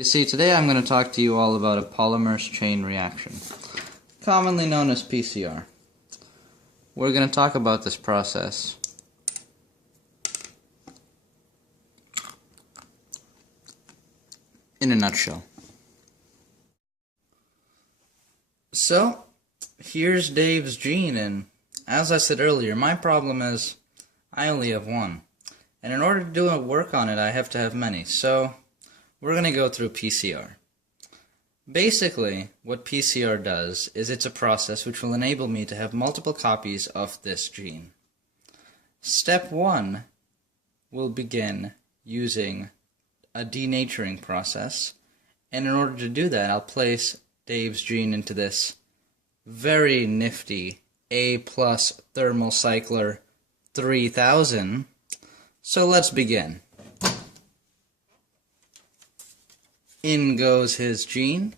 You see, today I'm going to talk to you all about a polymerase chain reaction, commonly known as PCR. We're going to talk about this process in a nutshell. So, here's Dave's gene, and as I said earlier, my problem is I only have one. And in order to do work on it, I have to have many. So, we're going to go through PCR. Basically, what PCR does is it's a process which will enable me to have multiple copies of this gene. Step 1 will begin using a denaturing process, and in order to do that, I'll place Dave's gene into this very nifty A+ thermal cycler 3000. So let's begin. In goes his gene.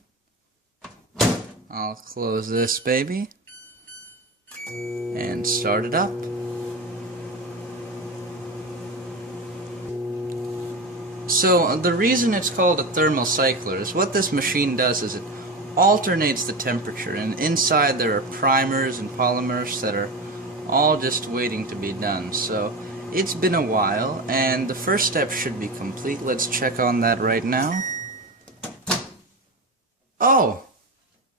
I'll close this baby and start it up. So the reason it's called a thermal cycler is what this machine does is it alternates the temperature, and inside there are primers and polymers that are all just waiting to be done. So it's been a while, and the first step should be complete. Let's check on that right now. Oh,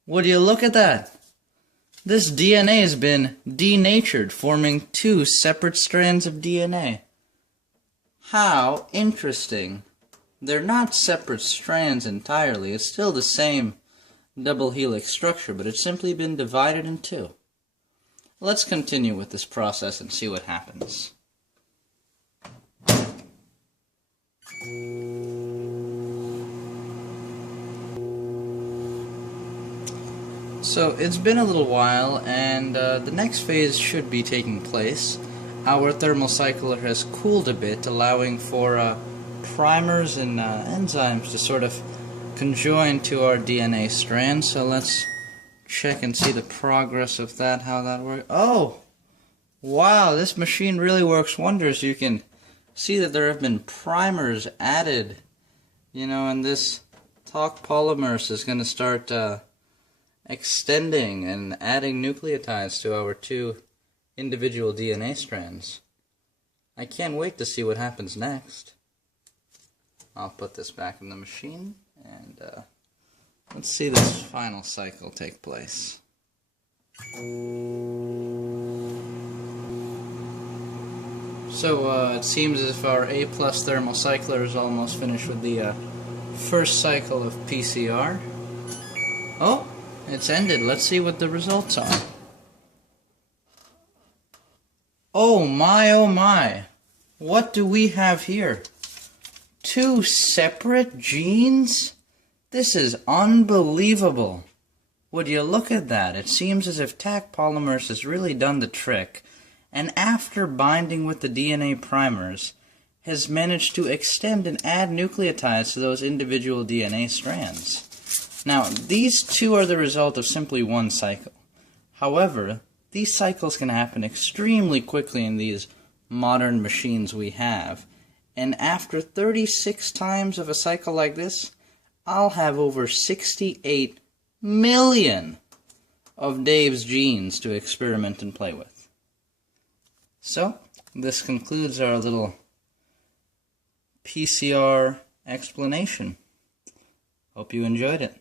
would you look at that? This DNA has been denatured, forming two separate strands of DNA. How interesting. They're not separate strands entirely. It's still the same double helix structure, but it's simply been divided in two. Let's continue with this process and see what happens. So it's been a little while, and the next phase should be taking place. Our thermal cycler has cooled a bit, allowing for primers and enzymes to sort of conjoin to our DNA strand. So let's check and see the progress of that, how that works. Oh! Wow, this machine really works wonders. You can see that there have been primers added, and this talc polymers is going to start extending and adding nucleotides to our two individual DNA strands. I can't wait to see what happens next. I'll put this back in the machine, and let's see this final cycle take place. So it seems as if our A+ thermal cycler is almost finished with the first cycle of PCR. Oh, it's ended. Let's see what the results are. Oh my. What do we have here? Two separate genes? This is unbelievable. Would you look at that? It seems as if Taq polymers has really done the trick, and after binding with the DNA primers, has managed to extend and add nucleotides to those individual DNA strands. Now, these two are the result of simply one cycle. However, these cycles can happen extremely quickly in these modern machines we have, and after 36 times of a cycle like this, I'll have over 68 million of Dave's genes to experiment and play with. So, this concludes our little PCR explanation. Hope you enjoyed it.